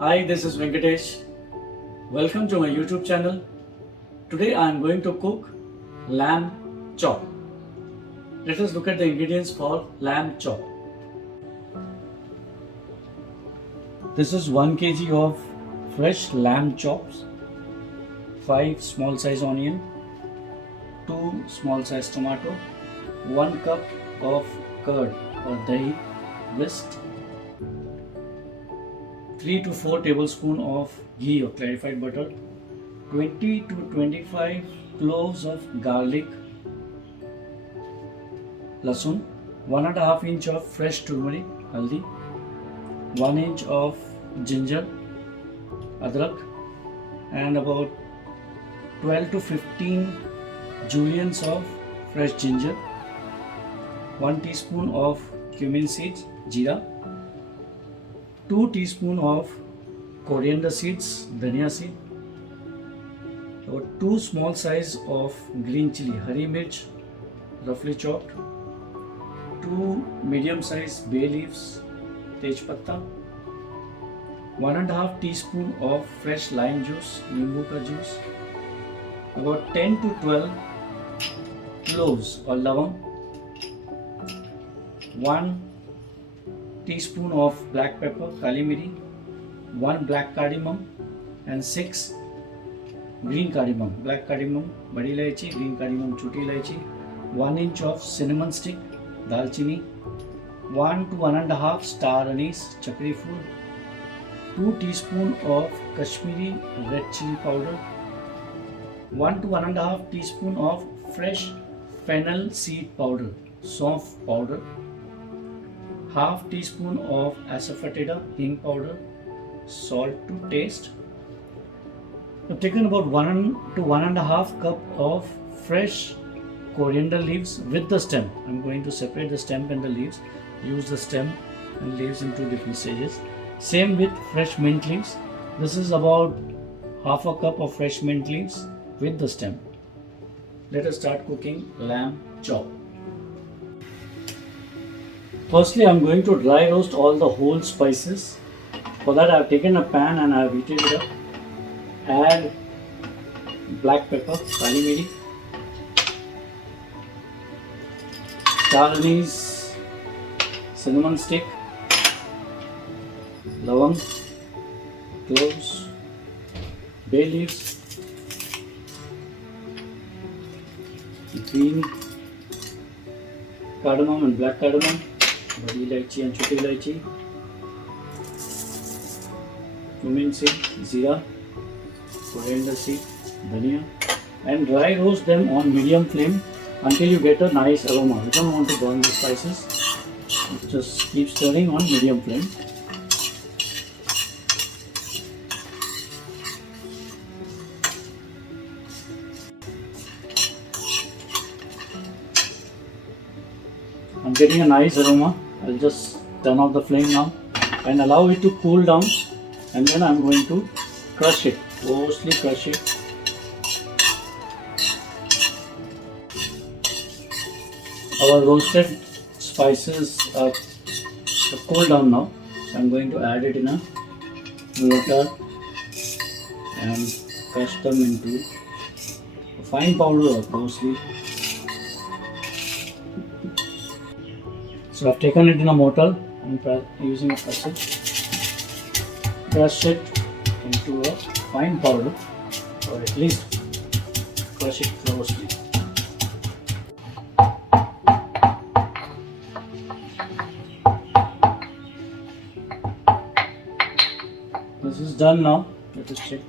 Hi, this is Venkatesh. Welcome to my YouTube channel. Today I am going to cook lamb chop. Let us look at the ingredients for lamb chop. This is 1 kg of fresh lamb chops, 5 small size onion, 2 small size tomato, 1 cup of curd or dahi, whisked, 3 to 4 tablespoons of ghee or clarified butter, 20 to 25 cloves of garlic, Lassun, 1.5 inch of fresh turmeric, Haldi, 1 inch of ginger, Adrak, and about 12 to 15 Juliens of fresh ginger, 1 teaspoon of cumin seeds, Jeera, 2 teaspoons of coriander seeds, Dhaniya seed, about 2 small size of green chili, Hari Mirch, roughly chopped, 2 medium size bay leaves, Tej Patta, 1.5 teaspoon of fresh lime juice, Nimbu ka juice, about 10 to 12 cloves or Lawang, 1 teaspoon of black pepper, Kali Miri, 1 black cardamom, and 6 green cardamom. Black cardamom, badi ilaichi, green cardamom, choti ilaichi, 1 inch of cinnamon stick, dalchini, 1 to 1.5 star anise, chakri fool, 2 teaspoon of Kashmiri red chili powder, 1 to 1.5 teaspoon of fresh fennel seed powder, saunf powder, half teaspoon of asafoetida, hing powder, salt to taste. I've taken about 1 to 1.5 cup of fresh coriander leaves with the stem. I'm going to separate the stem and the leaves. Use the stem and leaves in 2 different stages. Same with fresh mint leaves. This is about half a cup of fresh mint leaves with the stem. Let us start cooking lamb chop. Firstly, I'm going to dry roast all the whole spices. For that, I've taken a pan and I've heated it up. Add black pepper, Kali Miri, star anise, cinnamon stick, Lawang, cloves, bay leaves, green cardamom and black cardamom, badi ilaichi and choti ilaichi, cumin seed, Jeera, coriander seed, Dhaniya, and dry roast them on medium flame until you get a nice aroma. You don't want to burn the spices. Just keep stirring on medium flame. I'm getting a nice aroma. I'll just turn off the flame now and allow it to cool down, and then I'm going to crush it, closely crush it. Our roasted spices are cooled down now, so I'm going to add it in a mortar and crush them into a fine powder or closely. So I've taken it in a mortar and using a pestle, crush it into a fine powder, or at least crush it closely. This is done now. Let us check.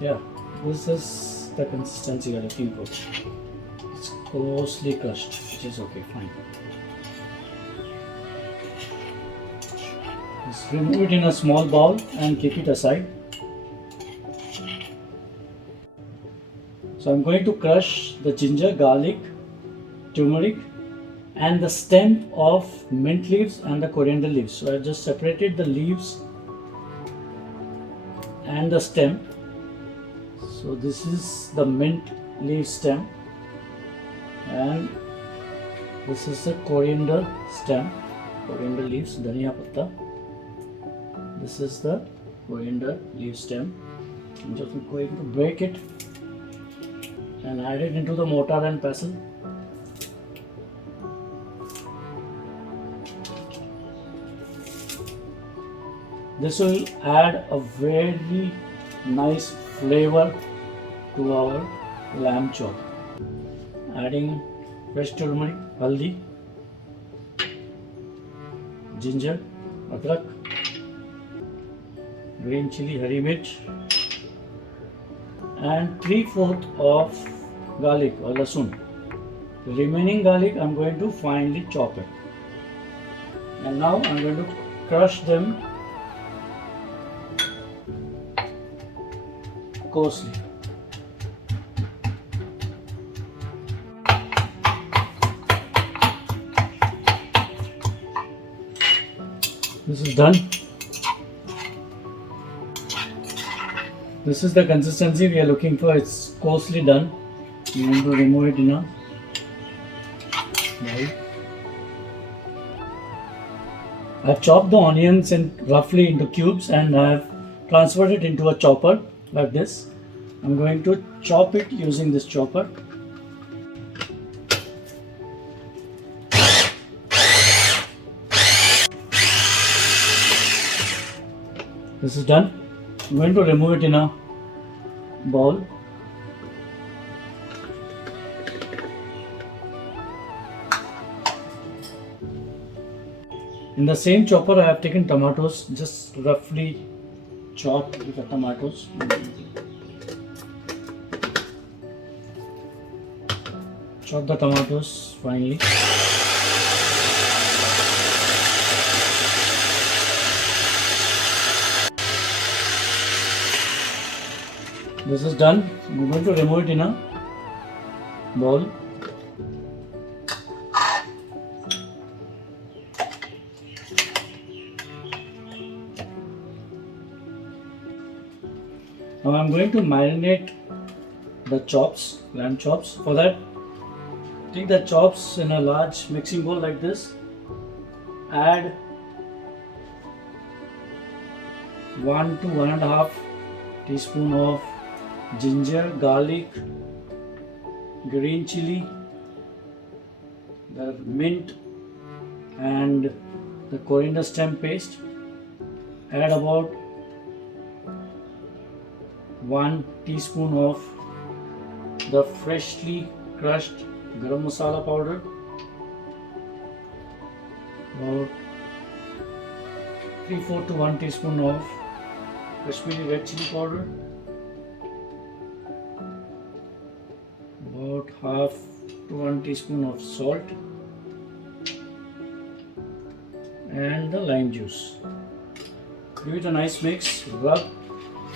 Yeah, this is the consistency we are looking for. It's closely crushed, which is okay, fine. Just remove it in a small bowl and keep it aside. So I'm going to crush the ginger, garlic, turmeric, and the stem of mint leaves and the coriander leaves. So I just separated the leaves and the stem. So this is the mint leaf stem, and this is the coriander stem, coriander leaves, Dhaniya Patta. This is the coriander leaf stem. I'm just going to break it and add it into the mortar and pestle. This will add a very nice flavor to our lamb chop. Adding fresh turmeric, haldi, ginger, adrak, green chili, hari mirch, and 3/4 of garlic or lassun. The remaining garlic I'm going to finely chop it. And now I'm going to crush them coarsely. This is done. This is the consistency we are looking for. It's coarsely done. I'm going to remove it in a bowl. I've chopped the onions roughly into cubes and I've transferred it into a chopper like this. I'm going to chop it using this chopper. This is done. I'm going to remove it in a bowl. In the same chopper, I have taken tomatoes, just roughly chopped with the tomatoes. Chop the tomatoes finely. This is done. I'm going to remove it in a bowl. Now I'm going to marinate the chops, lamb chops. For that, take the chops in a large mixing bowl like this. Add 1 to 1.5 teaspoon of ginger, garlic, green chili, the mint and the coriander stem paste. Add about 1 teaspoon of the freshly crushed garam masala powder, about 3/4 to 1 teaspoon of Kashmiri red chili powder, about half to 1 teaspoon of salt, and the lime juice. Give it a nice mix. Rub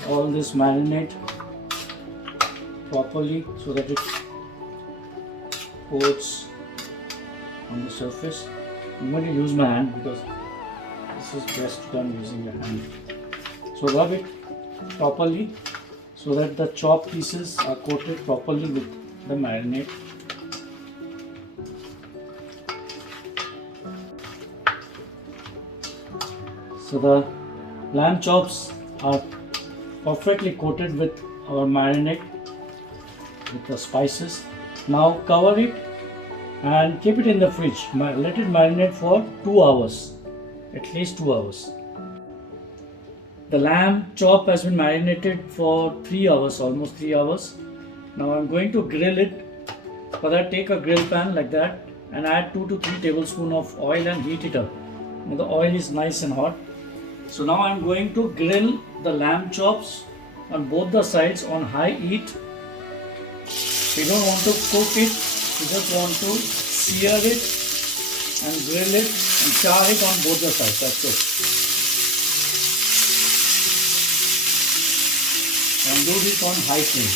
all this marinade properly so that it coats on the surface. I'm going to use my hand because this is best done using your hand. So rub it properly so that the chopped pieces are coated properly with the marinade. So the lamb chops are perfectly coated with our marinade with the spices. Now cover it and keep it in the fridge. Let it marinate for 2 hours, at least 2 hours. The lamb chop has been marinated for 3 hours, almost 3 hours. Now I'm going to grill it. For that, take a grill pan like that and add 2 to 3 tablespoons of oil and heat it up. Now the oil is nice and hot. So now I'm going to grill the lamb chops on both the sides on high heat. We don't want to cook it, we just want to sear it and grill it and char it on both the sides. That's it. And do this on high flame.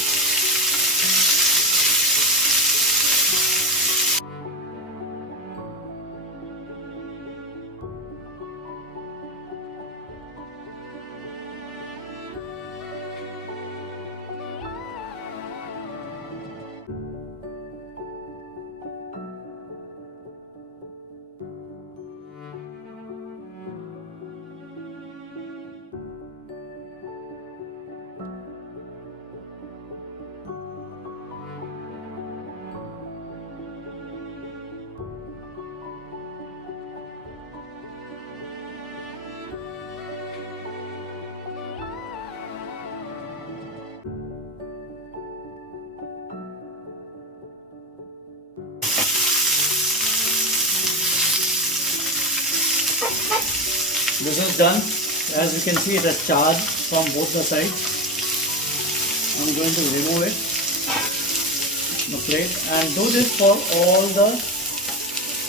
This is done. As you can see, it has charred from both the sides. I'm going to remove it, the plate, and do this for all the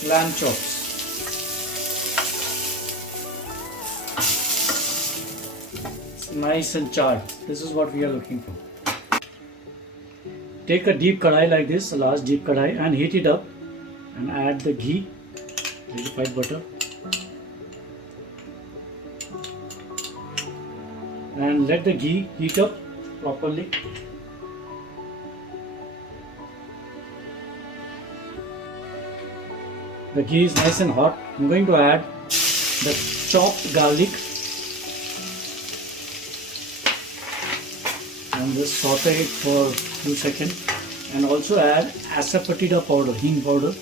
lamb chops. Nice and charred. This is what we are looking for. Take a deep kadai like this, a large deep kadai, and heat it up and add the ghee, clarified butter, and let the ghee heat up properly. The ghee is nice and hot. I'm going to add the chopped garlic and just saute it for a few seconds, and also add asafoetida powder, hing powder.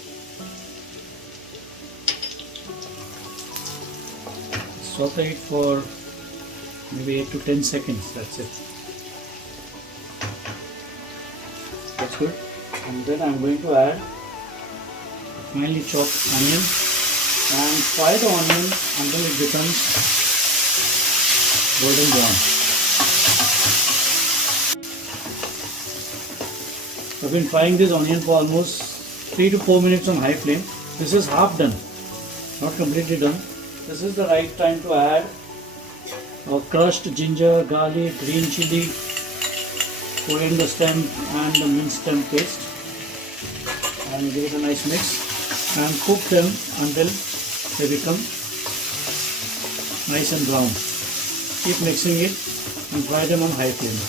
Saute it for maybe 8 to 10 seconds, that's it. That's good. And then I'm going to add finely chopped onion and fry the onion until it becomes golden brown. I've been frying this onion for almost 3 to 4 minutes on high flame. This is half done, not completely done. This is the right time to add our crushed ginger, garlic, green chili, coriander stem and the mint stem paste, and give it a nice mix and cook them until they become nice and brown. Keep mixing it and fry them on high flame.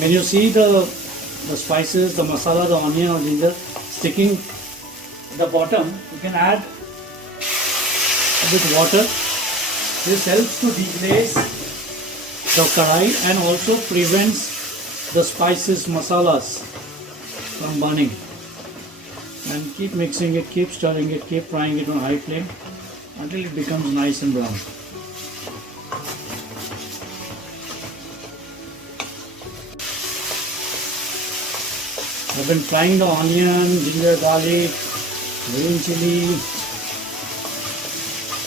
When you see the spices, the masala, the onion or ginger sticking at the bottom, you can add a bit water. This helps to deglaze the kadai and also prevents the spices, masalas from burning. And keep mixing it, keep stirring it, keep frying it on high flame until it becomes nice and brown. I've been frying the onion, ginger, garlic, green chili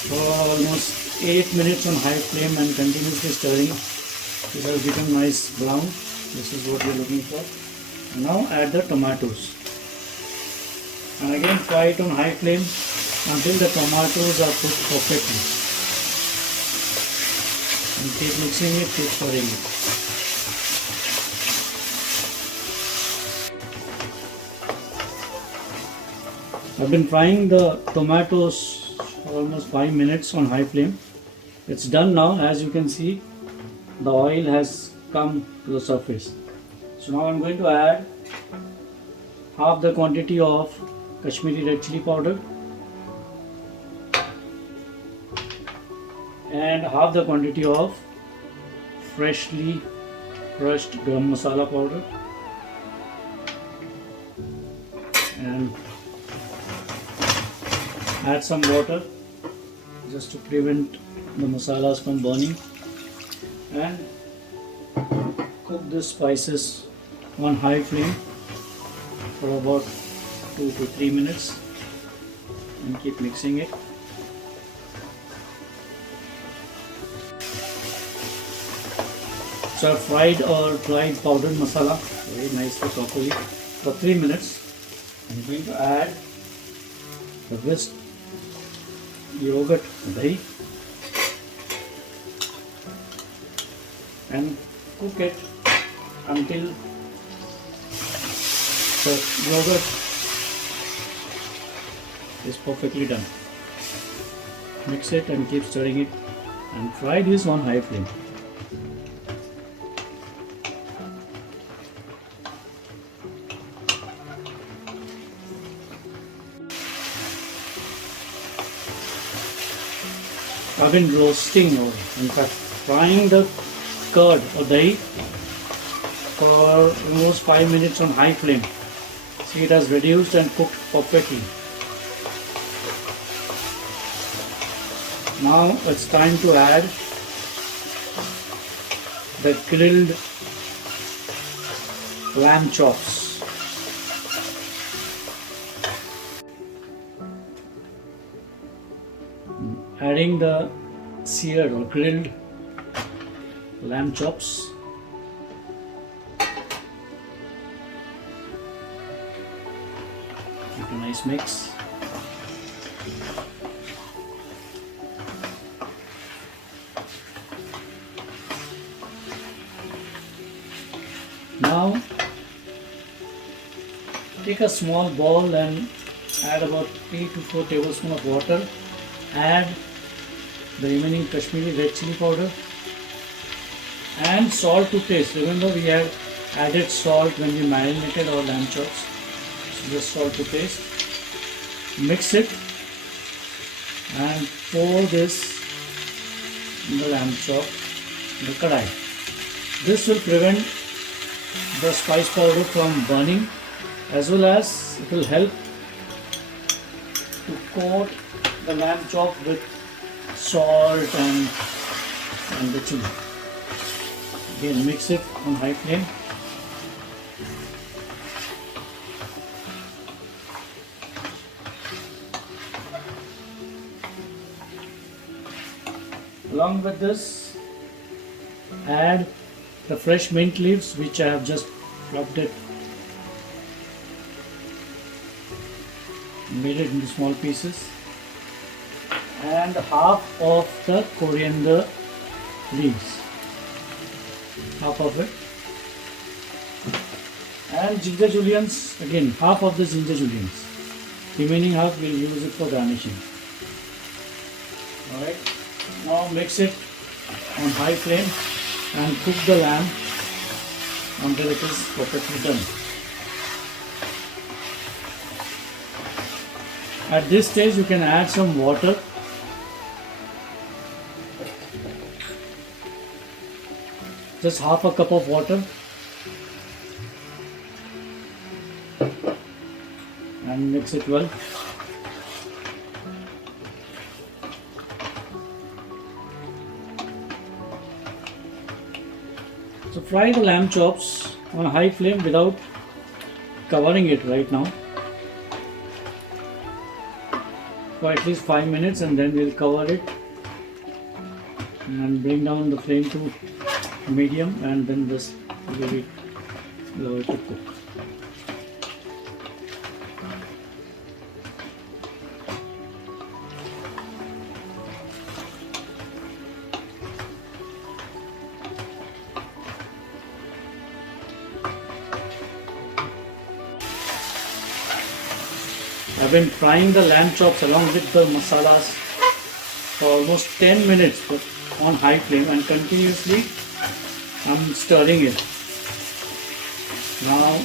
for almost 8 minutes on high flame and continuously stirring. It has become nice brown. This is what we are looking for. And now add the tomatoes. And again fry it on high flame until the tomatoes are cooked perfectly. And keep mixing it, keep stirring it. I've been frying the tomatoes for almost 5 minutes on high flame. It's done now. As you can see, the oil has come to the surface. So now I'm going to add half the quantity of Kashmiri red chili powder and half the quantity of freshly crushed garam masala powder, and add some water just to prevent the masalas from burning, and cook the spices on high flame for about 2 to 3 minutes and keep mixing it. So I've fried or dried powdered masala very nicely properly for 3 minutes. I'm going to add the whisked yogurt, dahi, and cook it until the yogurt is perfectly done. Mix it and keep stirring it and fry this on high flame. I've been roasting, or in fact frying the curd or dahi for almost 5 minutes on high flame. See, it has reduced and cooked perfectly. Now it's time to add the grilled lamb chops. adding the seared or grilled lamb chops. Make a nice mix. Now take a small bowl and add about 3 to 4 tablespoons of water. Add the remaining Kashmiri red chili powder and salt to taste. Remember, we had added salt when we marinated our lamb chops. So just salt to taste. Mix it and pour this in the lamb chop in the kadai. This will prevent the spice powder from burning, as well as it will help to coat the lamb chop with salt and the chili. Again, mix it on high flame. Along with this, add the fresh mint leaves which I have just rubbed it, made it into small pieces, and half of the coriander leaves, half of it, and ginger juliens, again half of the ginger juliens. Remaining half we'll use it for garnishing. Alright, now mix it on high flame and cook the lamb until it is perfectly done. At this stage you can add some water. Just half a cup of water, and mix it well. So fry the lamb chops on a high flame without covering it right now for at least 5 minutes, and then we'll cover it and bring down the flame to medium, and then just allow it to cook. I've been frying the lamb chops along with the masalas for almost 10 minutes on high flame, and continuously I'm stirring it. Now,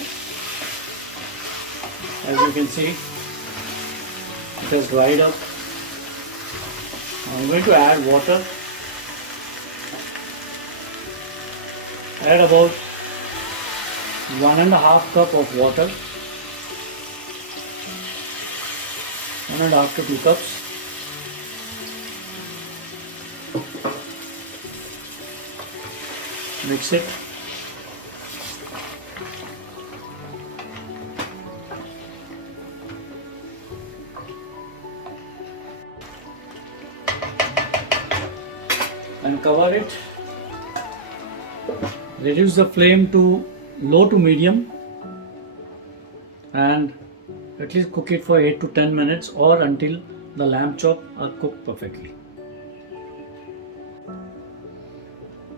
as you can see, it has dried up. I'm going to add water. Add about 1.5 cup of water. 1.5 to 2 cups. Mix it. And cover it. Reduce the flame to low to medium, and at least cook it for 8 to 10 minutes or until the lamb chop are cooked perfectly.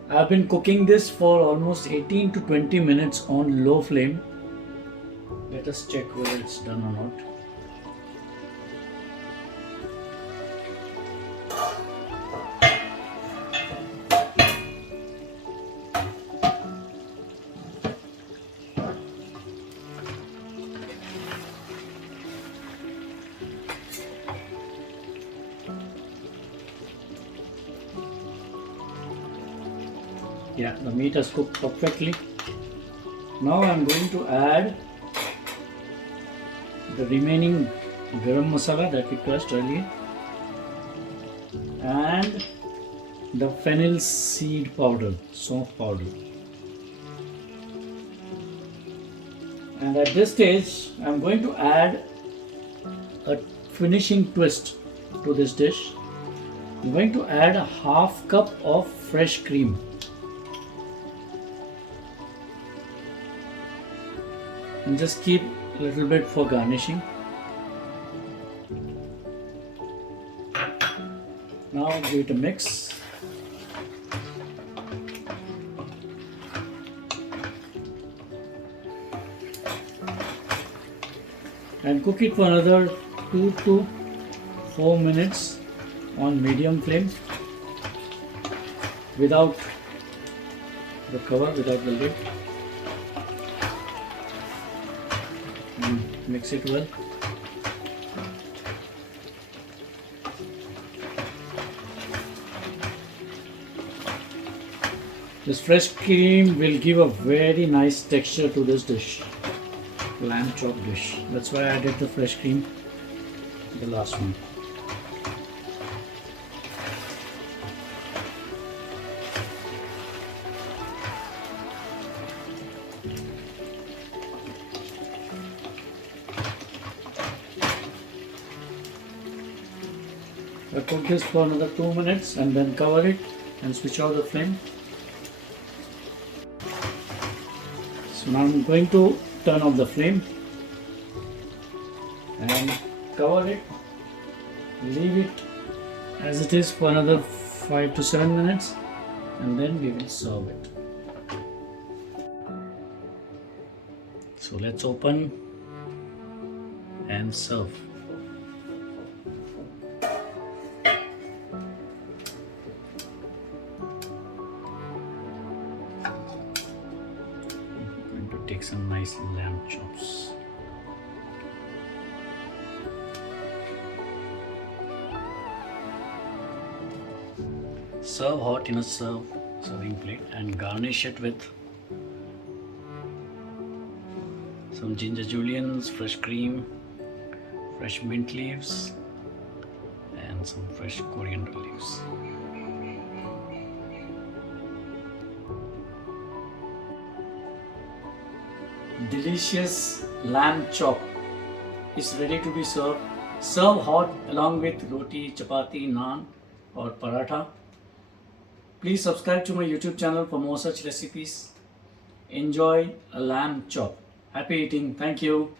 I have been cooking this for almost 18 to 20 minutes on low flame. Let us check whether it's done or not. Yeah, the meat has cooked perfectly. Now I am going to add the remaining garam masala that we crushed earlier and the fennel seed powder, soft powder. And at this stage I am going to add a finishing twist to this dish. I'm going to add a half cup of fresh cream. And just keep a little bit for garnishing. Now give it a mix. And cook it for another 2 to 4 minutes on medium flame without the cover, without the lid. And mix it well. This fresh cream will give a very nice texture to this dish, lamb chop dish. That's why I added the fresh cream, the last one. I cook this for another 2 minutes and then cover it and switch off the flame. So now I'm going to turn off the flame and cover it, leave it as it is for another 5 to 7 minutes, and then we will serve it. So let's open and serve. Take some nice lamb chops. Serve hot in a serving plate and garnish it with some ginger juliennes, fresh cream, fresh mint leaves, and some fresh coriander leaves. Delicious lamb chop is ready to be served. Serve hot along with roti, chapati, naan or paratha. Please subscribe to my YouTube channel for more such recipes. Enjoy a lamb chop. Happy eating. Thank you.